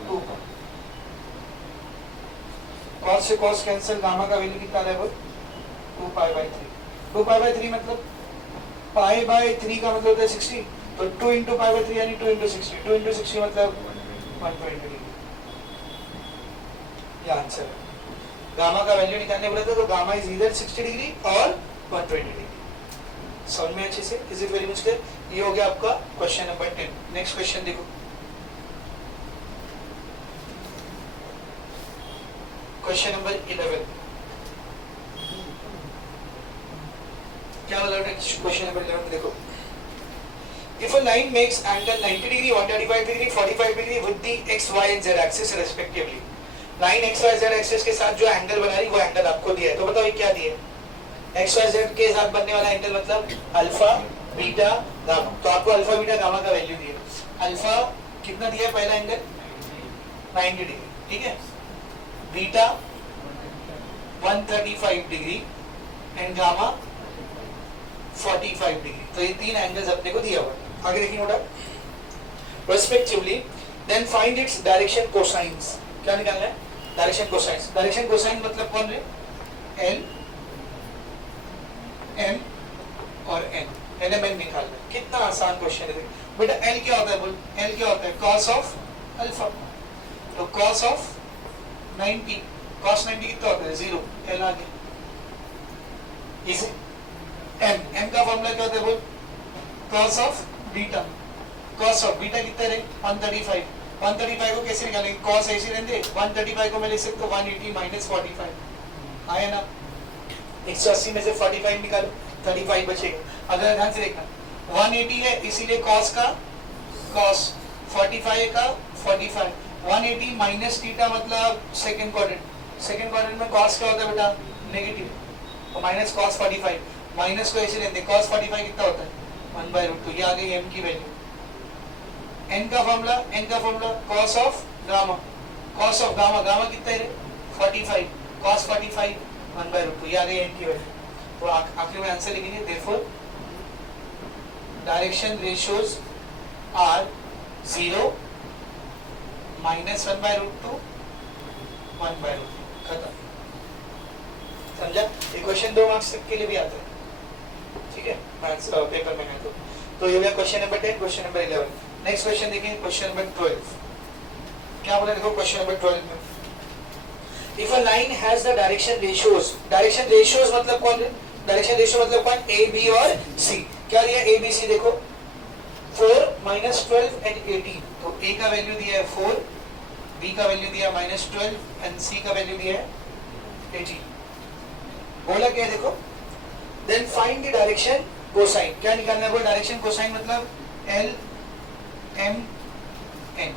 2 पाई। cos से cos कैंसिल गामा का वैल्यू कितना है 2 π/3। 2 π/3 मतलब π/3 का मतलब होता है 60। तो 2 into π/3 यानी 2 into 60 2 into 60 मतलब 120 डिग्री। ये आंसर है। गामा का वैल्यू निकालने बोला था तो गामा इज इधर 60 डिग्री और 120 डिग्री। समझ में अच्छे से is it very much clear. ये हो गया आपका क्वेश्चन नंबर 10। नेक्स्ट क्वेश्चन देखो क्वेश्चन नंबर 11 क्या बोला क्वेश्चन नंबर 11 में देखो if a line makes angle 90 degree 135 degree 45 degree with the x y and z axis respectively। Line x y z axis के साथ जो एंगल बना रही वो एंगल आपको दिया है। तो बताओ ये क्या दिया है x y z के साथ बनने वाला एंगल मतलब अल्फा बीटा गामा। तो आपको अल्फा बीटा गामा का वैल्यू दिया है। अल्फा कितना दिया है पहला एंगल 90 डिग्री ठीक है। Beta 135 degree and gamma 45 degree. तो ये तीन एंगल्स अपने को दिया हुआ है। आगे देखिए note respectively then find its direction cosines. क्या निकालना है डायरेक्शन कोसाइंस। डायरेक्शन कोसाइन मतलब कौन है एल एम और एन एन निकालना है। कितना आसान क्वेश्चन है बेटा। एल क्या होता है बोल एल क्या होता है cos ऑफ अल्फा। तो cos ऑफ 90 cos 90 कितना होता है 0 एल आ गया। इसे एम का फॉर्मूला क्या होता है बोल cos of beta. cos of beta कितना रहे 135 135 को कैसे निकालेंगे cos ऐसे रहने 135 को मैं लिख सकता हूँ 180 माइनस 45 आया ना। 180 में से 45 निकालो 35 बचेगा। अगर ध्यान से देखना 180 है इसीलिए cos का cos 45 का 45 180 माइनस थीटा मतलब सेकंड क्वाड्रेंट में cos क्या होता है बेटा नेगेटिव। तो माइनस cos 45 माइनस को ऐसे लेते cos 45 कितना होता है 1/√2। ये आ गई m की वैल्यू। n का formula cos of gamma gamma कितना है 45 cos 45 1/√2। ये आ गई n की वैल्यू। तो आखिर में आंसर लिखेंगे therefore direction ratios are 0 minus 1/√2 1/√2 खत्म। समझा। ये क्वेश्चन 2 मार्क्स तक के लिए भी आता है ठीक है मैथ्स पेपर में है। तो ये हो गया question number 10। Question number 11 next question देखें क्वेश्चन नंबर 12। क्या बोला देखो क्वेश्चन नंबर 12 में if a line has the direction ratios मतलब कौन है डायरेक्शन रेशियो मतलब कौन ए बी और सी। क्या दिया ए बी सी देखो 4 माइनस 12 एंड 18। तो ए का वैल्यू दिया है 4 बी का वैल्यू दिया माइनस 12 एंड सी का वैल्यू दिया है 18। बोला क्या है देखो then find the direction cosine. क्या निकालना है वो डायरेक्शन कोसाइन मतलब एल एम एन।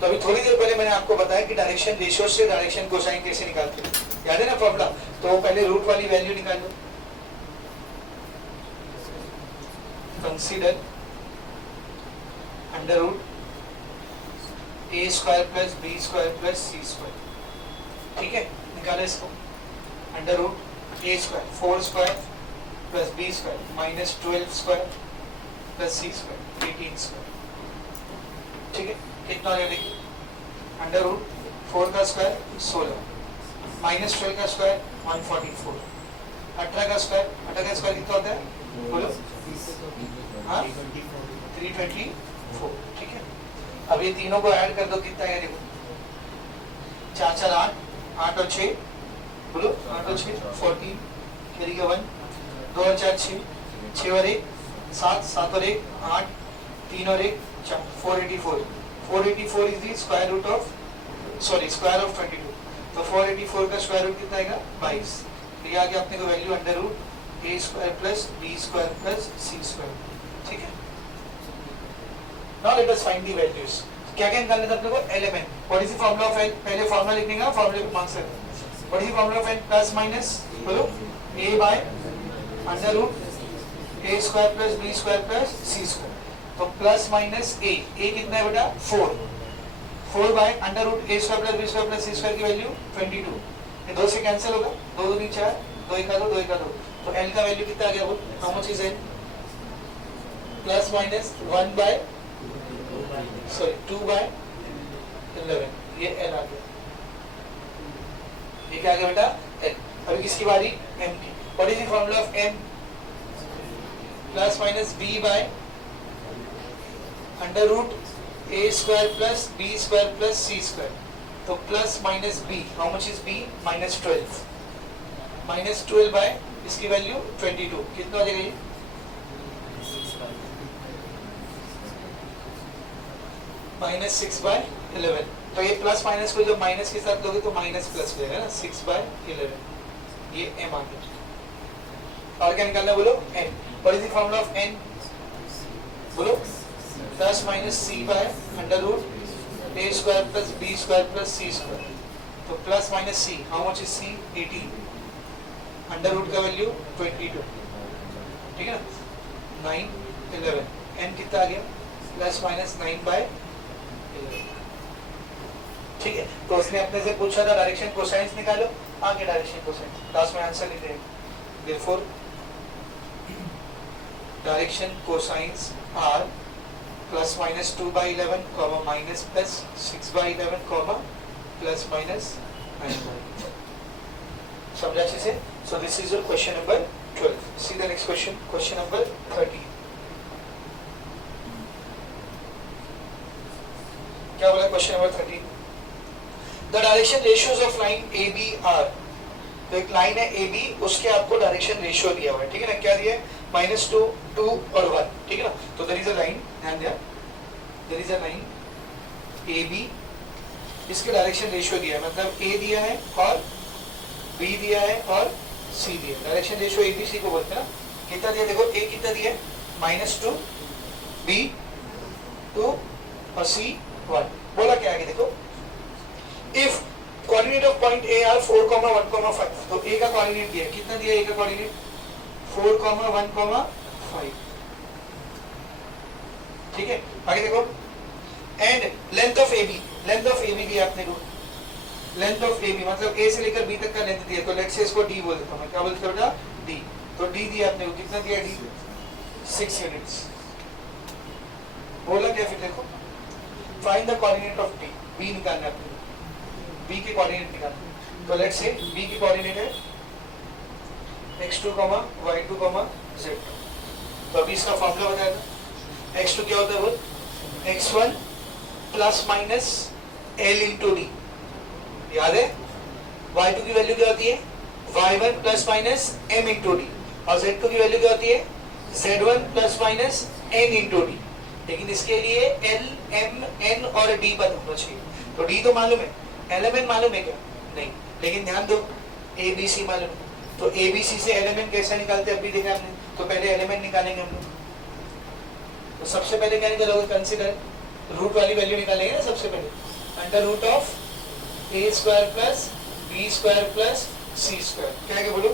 तो अभी थोड़ी देर पहले मैंने आपको बताया कि डायरेक्शन रेशियो से डायरेक्शन कोसाइन कैसे निकालते हैं, याद है ना फॉर्मूला। तो पहले रूट वाली वैल्यू निकाल लो, consider under root A square plus B square plus C square, ठीक है, निकाले इसको। Under root A square 4 square plus B square minus 12 square plus C square 18 square, ठीक है, कितना हो गया देखिए। अंडर रूट 4 का स्क्वायर 16 माइनस 12 का स्क्वायर 144, 18 का स्क्वायर कितना होता है बोलो, हाँ 324, ठीक है। अब ये तीनों को ऐड कर दो, कितना है देखो, 4 4 8, 8 और 6 बोलो, 8 और 6 14, कैरी का 1, 2 और 4 6, 6 और 1 7, 7 और 1 8, 3 और 1 4, 484, 484 is the square root of square of 22, तो 484 का स्क्वायर रूट कितना आएगा 22। तो ये आगे अपने को value under root A square plus B square plus C square, ठीक है। Now let us find the values. क्या क्या निकालना था अपने को, element. What is the formula of N, पहले फार्मूला लिखने का, फार्मूले को मार्क्स करना। What is the formula of N, plus minus बोलो a by under root A square plus B square plus C square, तो प्लस माइनस a कितना है बेटा 4 by under root A square plus B square plus C square की value 22, ये 2 से cancel होगा, 2 2 4, 2 1 2, 2 1 2, तो l का वैल्यू कितना आ गया बोल, how much is n, plus minus 1 by 2 by 11, ये n आ गया, ये क्या आ गया बेटा n। अभी किसकी बारी, m की। What is the formula of m, plus minus b by under root A square plus B square plus C square, तो plus minus b, how much is b, minus 12 by इसकी value 22, कितना हो जाएगा ये, minus 6 by 11, तो ये plus minus को जब माइनस के साथ लोगे तो माइनस प्लस हो जाएगा ना, 6 बाय 11, ये m आ गया। और क्या निकालना बोलो, n। What is the formula of n बोलो, plus minus c by under root A square plus B square plus C square, तो plus minus c, how much is c, 18, under root का value 22, ठीक है ना, 9 11, n कितना आ गया, plus minus 9 by 11, ठीक है। तो उसने अपने से पूछा था डायरेक्शन कोसाइंस निकालो, आगे डायरेक्शन कोसाइंस, लास्ट में आंसर लिख देंगे। Therefore direction cosines are plus minus 2 by 11 comma minus plus 6 by 11 comma plus minus 9 by 11, समझा अच्छे से। So this is your question number 12। See the next question, question number 13। क्या बोला question number 13, the direction ratios of line A B are, तो एक line है A B, उसके आपको डायरेक्शन रेशियो दिया हुआ है, ठीक है ना, क्या दिया है, -2 2 और 1, ठीक है ना। तो देयर इज अ लाइन, ध्यान दिया, there is a line A B, इसके डायरेक्शन रेशियो दिया है, मतलब ए दिया है और बी दिया है और सी दिया है, direction ratio A B C को बोलते हैं ना। कितना दिया देखो, ए कितना दिया है -2, बी 2 और सी 1, बोला क्या आगे देखो, if coordinate of point A R 4, 1, 5, तो ए का कोऑर्डिनेट दिया, कितना दिया ए का कोऑर्डिनेट 4, 1, 5, ठीक है। आगे देखो, and length of A B दिया आपने को, लेंथ ऑफ ए बी मतलब ए से लेकर बी तक का लेंथ दिया, तो लेट्स से इसको डी बोल देता हूं मैं, क्या बोलते बेटा डी, तो डी दिया आपने को, कितना दिया डी 6 यूनिट्स, बोला क्या फिर देखो, find the coordinate of D, B निकालना है, बी के कोऑर्डिनेट निकालना, तो लेट्स से बी की कोऑर्डिनेट है x2, y2, z2, तो अभी इसका फॉर्मूला बताया था, x2 क्या होता है बोल, x1 plus minus l into D, याद है, y2 की वैल्यू क्या होती है, y1 plus minus m into D, और z2 की वैल्यू क्या होती है, z1 plus minus n into D, लेकिन इसके लिए l, m, n और d पता होना चाहिए, तो d तो मालूम है, एलिमेंट मालूम है क्या, नहीं, लेकिन ध्यान दो ए बी सी मालूम है, तो ए बी सी से एलिमेंट कैसे निकालते हैं अभी देखा आपने, तो पहले एलिमेंट निकालेंगे हम लोग, तो सबसे पहले क्या निकालोगे, कंसीडर रूट वाली वैल्यू निकालेंगे ना सबसे पहले, under root of A square plus B square plus C square, क्या है बोलो,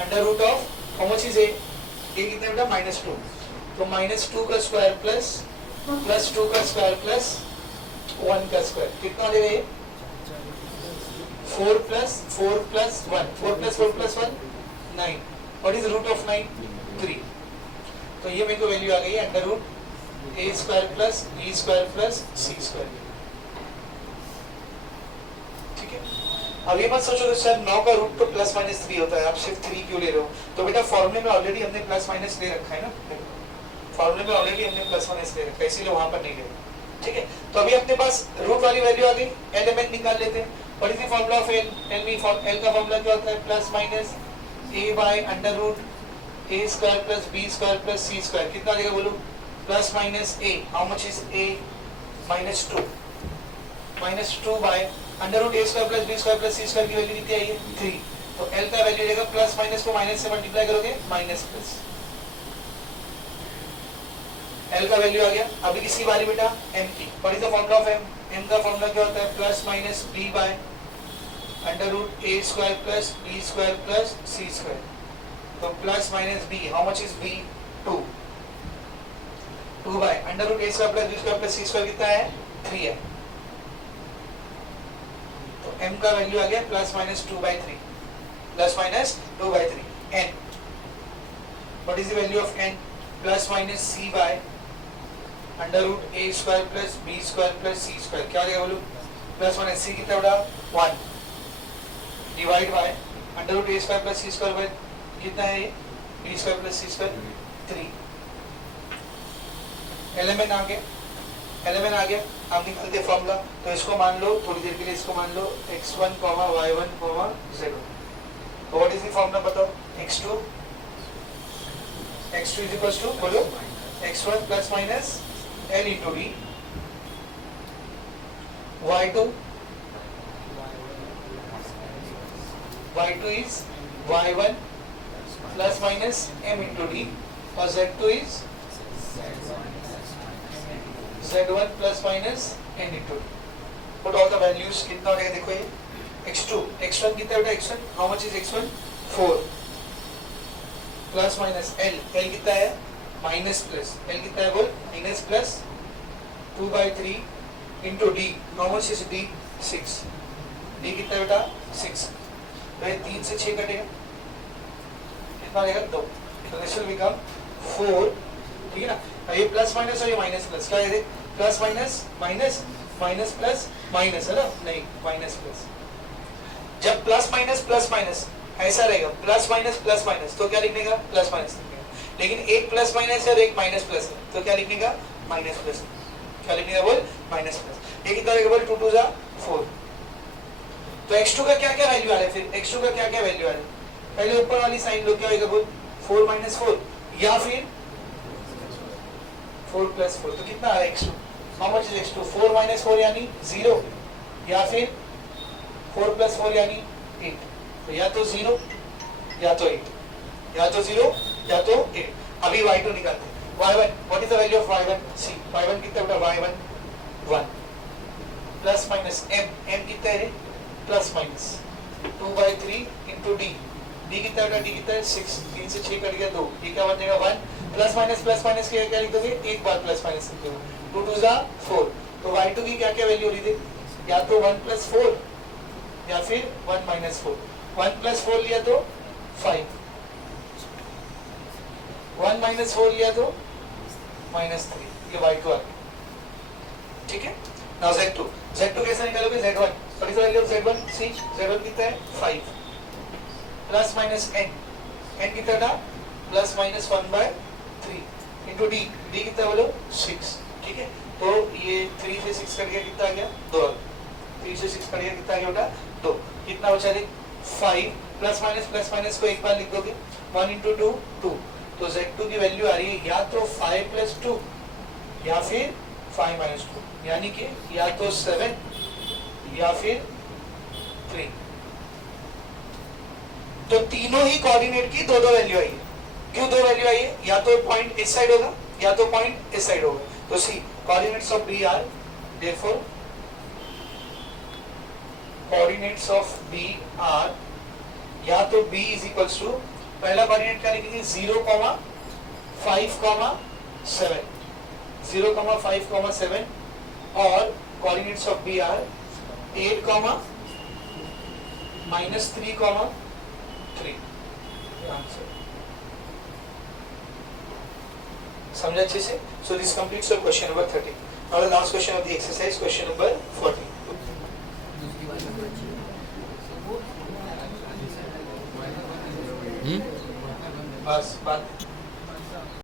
under root of how much is A कितना बेटा -2, तो -2 का स्क्वायर प्लस +2 का स्क्वायर प्लस 1 का स्क्वायर, कितना देगा ये 4 + 4 + 1, 4 + 4 + 1 9, व्हाट इज रूट ऑफ 9 3, तो ये मेरे को वैल्यू आ गई है under root A square plus B square plus C square. ठीक है, अब ये मत सोचो सर 9 का रूट तो +-3 होता है, आप सिर्फ 3 क्यों ले रहे हो, तो बेटा फॉर्मूले में ऑलरेडी हमने +- ले रखा है ना, फॉर्मूले में ऑलरेडी हमने +- ले रखा है, इसीलिए वहां पर नहीं ले रहे। ठीक है, तो अभी अपने पास रूट वाली वैल्यू आ गई, एलिमेंट निकाल लेते हैं। What is the formula of L, L का फॉर्मूला क्या होता है, +- a / a² + b² + c², कितना देगा बोलो, +- a, how much is a, -2, -2 by √a² + b² + c² की वैल्यू कितनी आई है 3, तो l का वैल्यू देगा +- को माइनस से मल्टीप्लाई करोगे माइनस, l का वैल्यू आ गया। अभी किसकी बारी बेटा, m की, what is the formula of m, m का फॉर्मूला क्या होता है, +- b bye √a² + b² + c², तो +- b, how much is b, 2 by √a² + b² + c² कितना है 3 है, तो m का वैल्यू आ गया +-2/3, +-2/3, n, what is the value of n, +- c by √a² + b² + c², क्या देगा बोलो, +-c कितना बड़ा 1 divide by √a² + c² bye कितना है ये b² + c² 3, एलिमेंट आ गया, आप निकालते फॉर्मूला, तो इसको मान लो थोड़ी देर के लिए, इसको मान लो x1, y1, z1, तो व्हाट इज द फॉर्मूला बताओ, x2 = बोलो x1 ± l into d, y2 is y1 ± m into d, और z2 is z1 ± n into d, put all the values, कितना हो गया देखो ये x2, x1 कितना बेटा, x1 how much is x1 4 ± l कितना है माइनस प्लस, l कितना है बोल minus plus 2/3 into d, how much is d 6, d कितना है बेटा 6, भाई 3 से 6 कटेगा कितना रहेगा 2, तो दिस विल बिकम 4, ठीक है ना, ये प्लस माइनस और ये माइनस प्लस, क्या है plus minus minus minus plus minus है ना, नहीं माइनस प्लस, जब प्लस माइनस ऐसा रहेगा प्लस माइनस तो क्या लिखने का प्लस माइनस लिखने का, लेकिन एक प्लस माइनस है और एक माइनस प्लस है तो क्या लिखने का माइनस प्लस, क्या लिखने का बोल माइनस प्लस, ये कितना रहेगा बोल 2 2 जा 4, तो x2 का क्या क्या वैल्यू आ रहा है, फिर x2 का क्या क्या वैल्यू आ रहा है, पहले ऊपर वाली साइन लो, क्या होगा बोल 4 - 4 या फिर 4 + 4, तो कितना आ रहा है x2, how much is x2, 4 - 4 यानी 0 या फिर 4 + 4 यानी 8, तो या तो 0 या तो 8, या तो 0 या तो 8, अभी y2 निकालते हैं, y1 what is the value of y1, see y1 कितना बेटा y1 1 प्लस माइनस m कितना है plus minus 2/3 into d, d कितना बेटा d कितना है 6, 3 से 6 कट गया 2, d क्या बनेगा 1, प्लस माइनस के क्या लिख दोगे, एक बार प्लस माइनस लिख दोगे, 2 2 जा 4, तो y2 की क्या क्या वैल्यू हो रही थी, या तो 1 + 4 या फिर 1 - 4, 1 + 4 लिया तो 5, 1 - 4 लिया तो -3, ये y2 आ गया, ठीक है। नाउ z2 कैसे निकालोगे, z1 what is the value of z1, see z1 कितना है 5 प्लस माइनस n कितना था प्लस माइनस 1/3 into d कितना बोलो 6, ठीक है, तो ये 3 से 6 कट गया कितना आ गया 2, 3 से 6 कट गया कितना आ गया बेटा 2, कितना बचा रे 5, प्लस माइनस को एक बार लिख दोगे 1 into 2 2, तो z2 की वैल्यू आ रही है या तो 5 + 2 या फिर 5 - 2, यानी कि या तो 7 या फिर 3, तो तीनों ही कोऑर्डिनेट की दो वैल्यू आई है, क्यों दो वैल्यू आई है, या तो पॉइंट इस साइड होगा या तो पॉइंट इस साइड होगा, तो C coordinates of B are therefore coordinates of B are, या तो बी इज इक्वल्स टू, पहला कोऑर्डिनेट क्या लिखेंगे 0, 5, 7, 0, 5, 7, और coordinates of B are 8, -3, 3। Answer समझा अच्छे से? So this completes your question number 30। Now the last question of the exercise, question number 40। बस बात